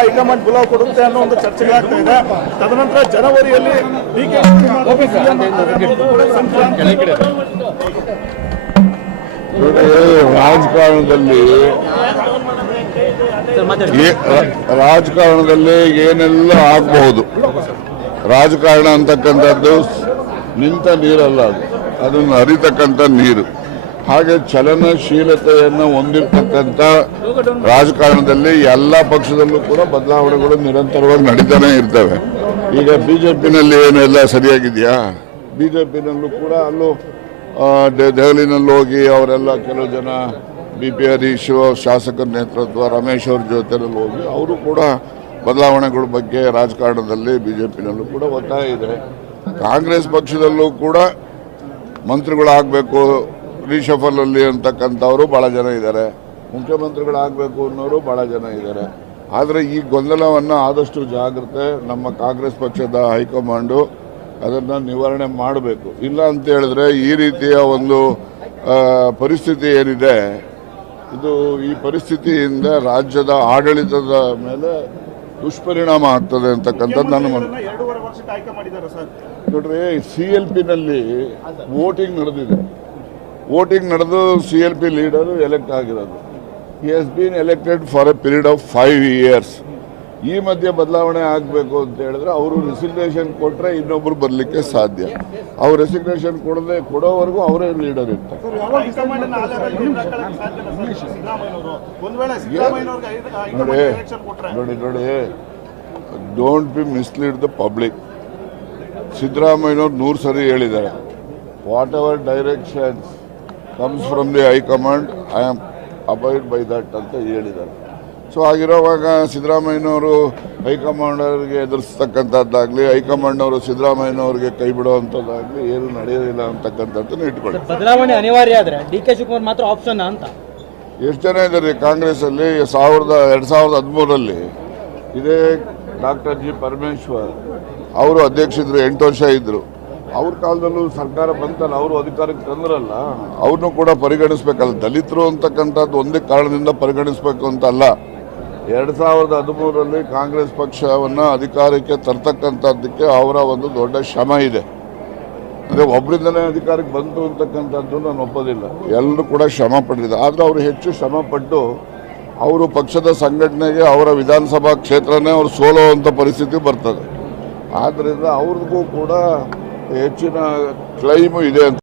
High command ಬುಲಾವ್ ಕೊಡುತ್ತೆ ಅನ್ನೋ ಒಂದು ಚರ್ಚೆಗಳಾಗ್ತಾ ಇದೆ. ತದನಂತರ ಜನವರಿಯಲ್ಲಿ ಡಿ ಕೆ ನೋಡಿ, ರಾಜಕಾರಣದಲ್ಲಿ ರಾಜಕಾರಣದಲ್ಲಿ ಏನೆಲ್ಲ ಆಗಬಹುದು? ರಾಜಕಾರಣ ಅಂತಕ್ಕಂಥದ್ದು ನಿಂತ ನೀರಲ್ಲ ಅದು. ಅದನ್ನು ಹರಿತಕ್ಕಂಥ ನೀರು. ಹಾಗೆ ಚಲನಶೀಲತೆಯನ್ನು ಹೊಂದಿರತಕ್ಕಂಥ ರಾಜಕಾರಣದಲ್ಲಿ ಎಲ್ಲ ಪಕ್ಷದಲ್ಲೂ ಕೂಡ ಬದಲಾವಣೆಗಳು ನಿರಂತರವಾಗಿ ನಡೀತಾನೆ ಇರ್ತವೆ. ಈಗ ಬಿಜೆಪಿನಲ್ಲಿ ಏನೆಲ್ಲ ಸರಿಯಾಗಿದೆಯಾ? ಬಿಜೆಪಿನಲ್ಲೂ ಕೂಡ ಅಲ್ಲೂ ಆ, ದೆ- ದೆಹಲಿನಲ್ಲಿ ಹೋಗಿ ಅವರೆಲ್ಲ ಕೆಲವು ಜನ ಬಿ ಪಿ ಹರೀಶ್ ಶಾಸಕರ ನೇತೃತ್ವ ರಮೇಶ್ ಅವ್ರ ಜೊತೆನಲ್ಲಿ ಹೋಗಿ ಅವರು ಕೂಡ ಬದಲಾವಣೆಗಳ ಬಗ್ಗೆ ರಾಜಕಾರಣದಲ್ಲಿ ಬಿಜೆಪಿನಲ್ಲೂ ಕೂಡ ಒತ್ತಾಯ ಇದೆ. ಕಾಂಗ್ರೆಸ್ ಪಕ್ಷದಲ್ಲೂ ಕೂಡ ಮಂತ್ರಿಗಳಾಗಬೇಕು ರೀಶಫಲಲ್ಲಿ ಅಂತಕ್ಕಂಥವರು ಭಾಳ ಜನ ಇದ್ದಾರೆ. ಮುಖ್ಯಮಂತ್ರಿಗಳಾಗಬೇಕು ಅನ್ನೋರು ಭಾಳ ಜನ ಇದ್ದಾರೆ. ಆದರೆ ಈ ಗೊಂದಲವನ್ನು ಆದಷ್ಟು ಜಾಗ್ರತೆ ನಮ್ಮ ಕಾಂಗ್ರೆಸ್ ಪಕ್ಷದ ಹೈಕಮಾಂಡು ಅದನ್ನು ನಿವಾರಣೆ ಮಾಡಬೇಕು. ಇಲ್ಲ ಅಂತ ಹೇಳಿದ್ರೆ ಈ ರೀತಿಯ ಒಂದು ಪರಿಸ್ಥಿತಿ ಏನಿದೆ ಇದು ಈ ಪರಿಸ್ಥಿತಿಯಿಂದ ರಾಜ್ಯದ ಆಡಳಿತದ ಮೇಲೆ ದುಷ್ಪರಿಣಾಮ ಆಗ್ತದೆ ಅಂತಕ್ಕಂಥದ್ದು ನನ್ನ ನೋಡ್ರಿ ಸಿ ಎಲ್ ಪಿನಲ್ಲಿ ವೋಟಿಂಗ್ ನಡೆದಿದೆ. ವೋಟಿಂಗ್ ನಡೆದು C L P leader elect ಆಗಿರೋದು. He has been elected for a period of five years ಈ ಮಧ್ಯೆ ಬದಲಾವಣೆ ಆಗಬೇಕು ಅಂತ ಹೇಳಿದ್ರೆ ಅವರು ರೆಸಿಗ್ನೇಷನ್ ಕೊಟ್ಟರೆ ಇನ್ನೊಬ್ರು ಬರಲಿಕ್ಕೆ ಸಾಧ್ಯ. ಅವ್ರು ರೆಸಿಗ್ನೇಷನ್ ಕೊಡದೆ ಕೊಡೋವರೆಗೂ ಅವರೇ ಲೀಡರ್ ಇರ್ತಾರೆ. ನೋಡಿ ನೋಡಿ ನೋಡಿ. Don't be mislead the public ಸಿದ್ದರಾಮಯ್ಯನವ್ರು ನೂರು ಸರಿ ಹೇಳಿದ್ದಾರೆ. Whatever directions comes from the high command I am abide by that ಅಂತ ಹೇಳಿದ್ದಾರೆ. ಸೊ ಆಗಿರೋವಾಗ ಸಿದ್ದರಾಮಯ್ಯನವರು ಹೈಕಮಾಂಡರ್ಗೆ ಎದುರಿಸ್ತಕ್ಕಂಥದ್ದಾಗಲಿ ಹೈಕಮಾಂಡ್ನವರು ಸಿದ್ದರಾಮಯ್ಯನವ್ರಿಗೆ ಕೈ ಬಿಡುವಂಥದ್ದಾಗಲಿ ಏನು ನಡೆಯೋದಿಲ್ಲ ಅಂತಕ್ಕಂಥದ್ದನ್ನು ಇಟ್ಕೊಳ್ಳಿ. ಬದಲಾವಣೆ ಅನಿವಾರ್ಯ ಆದರೆ ಡಿ ಕೆ ಶಿವಕುಮಾರ್ ಮಾತ್ರ ಆಪ್ಷನ್ ಅಂತ. ಎಷ್ಟು ಜನ ಇದ್ದಾರೆ ಕಾಂಗ್ರೆಸ್ಸಲ್ಲಿ? ಸಾವಿರದ ಎರಡು ಸಾವಿರದ ಹದಿಮೂರರಲ್ಲಿ ಇದೇ ಡಾಕ್ಟರ್ ಜಿ ಪರಮೇಶ್ವರ್ ಅವರು ಅಧ್ಯಕ್ಷರು ಎಂಟು ವರ್ಷ ಇದ್ದರು ಅವ್ರ ಕಾಲದಲ್ಲೂ ಸರ್ಕಾರ ಬಂತಲ್ಲ, ಅವರು ಅಧಿಕಾರಕ್ಕೆ ತಂದ್ರಲ್ಲ. ಅವ್ರನ್ನೂ ಕೂಡ ಪರಿಗಣಿಸ್ಬೇಕಲ್ಲ. ದಲಿತರು ಅಂತಕ್ಕಂಥದ್ದು ಒಂದೇ ಕಾರಣದಿಂದ ಪರಿಗಣಿಸ್ಬೇಕು ಅಂತ ಅಲ್ಲ ಎರಡು ಸಾವಿರದ ಹದಿಮೂರರಲ್ಲಿ ಕಾಂಗ್ರೆಸ್ ಪಕ್ಷವನ್ನು ಅಧಿಕಾರಕ್ಕೆ ತರ್ತಕ್ಕಂಥದ್ದಕ್ಕೆ ಅವರ ಒಂದು ದೊಡ್ಡ ಶ್ರಮ ಇದೆ. ಅಂದರೆ ಒಬ್ಬರಿಂದಲೇ ಅಧಿಕಾರಕ್ಕೆ ಬಂತು ಅಂತಕ್ಕಂಥದ್ದು ನಾನು ಒಪ್ಪೋದಿಲ್ಲ. ಎಲ್ಲರೂ ಕೂಡ ಶ್ರಮ ಪಡೆದಿದೆ ಆದರೆ ಅವರು ಹೆಚ್ಚು ಶ್ರಮ ಪಟ್ಟು ಅವರು ಪಕ್ಷದ ಸಂಘಟನೆಗೆ, ಅವರ ವಿಧಾನಸಭಾ ಕ್ಷೇತ್ರನೇ ಅವರು ಸೋಲುವಂಥ ಪರಿಸ್ಥಿತಿ ಬರ್ತದೆ. ಆದ್ದರಿಂದ ಅವ್ರಿಗೂ ಕೂಡ ಹೆಚ್ಚಿನ ಕ್ಲೈಮು ಇದೆ ಅಂತ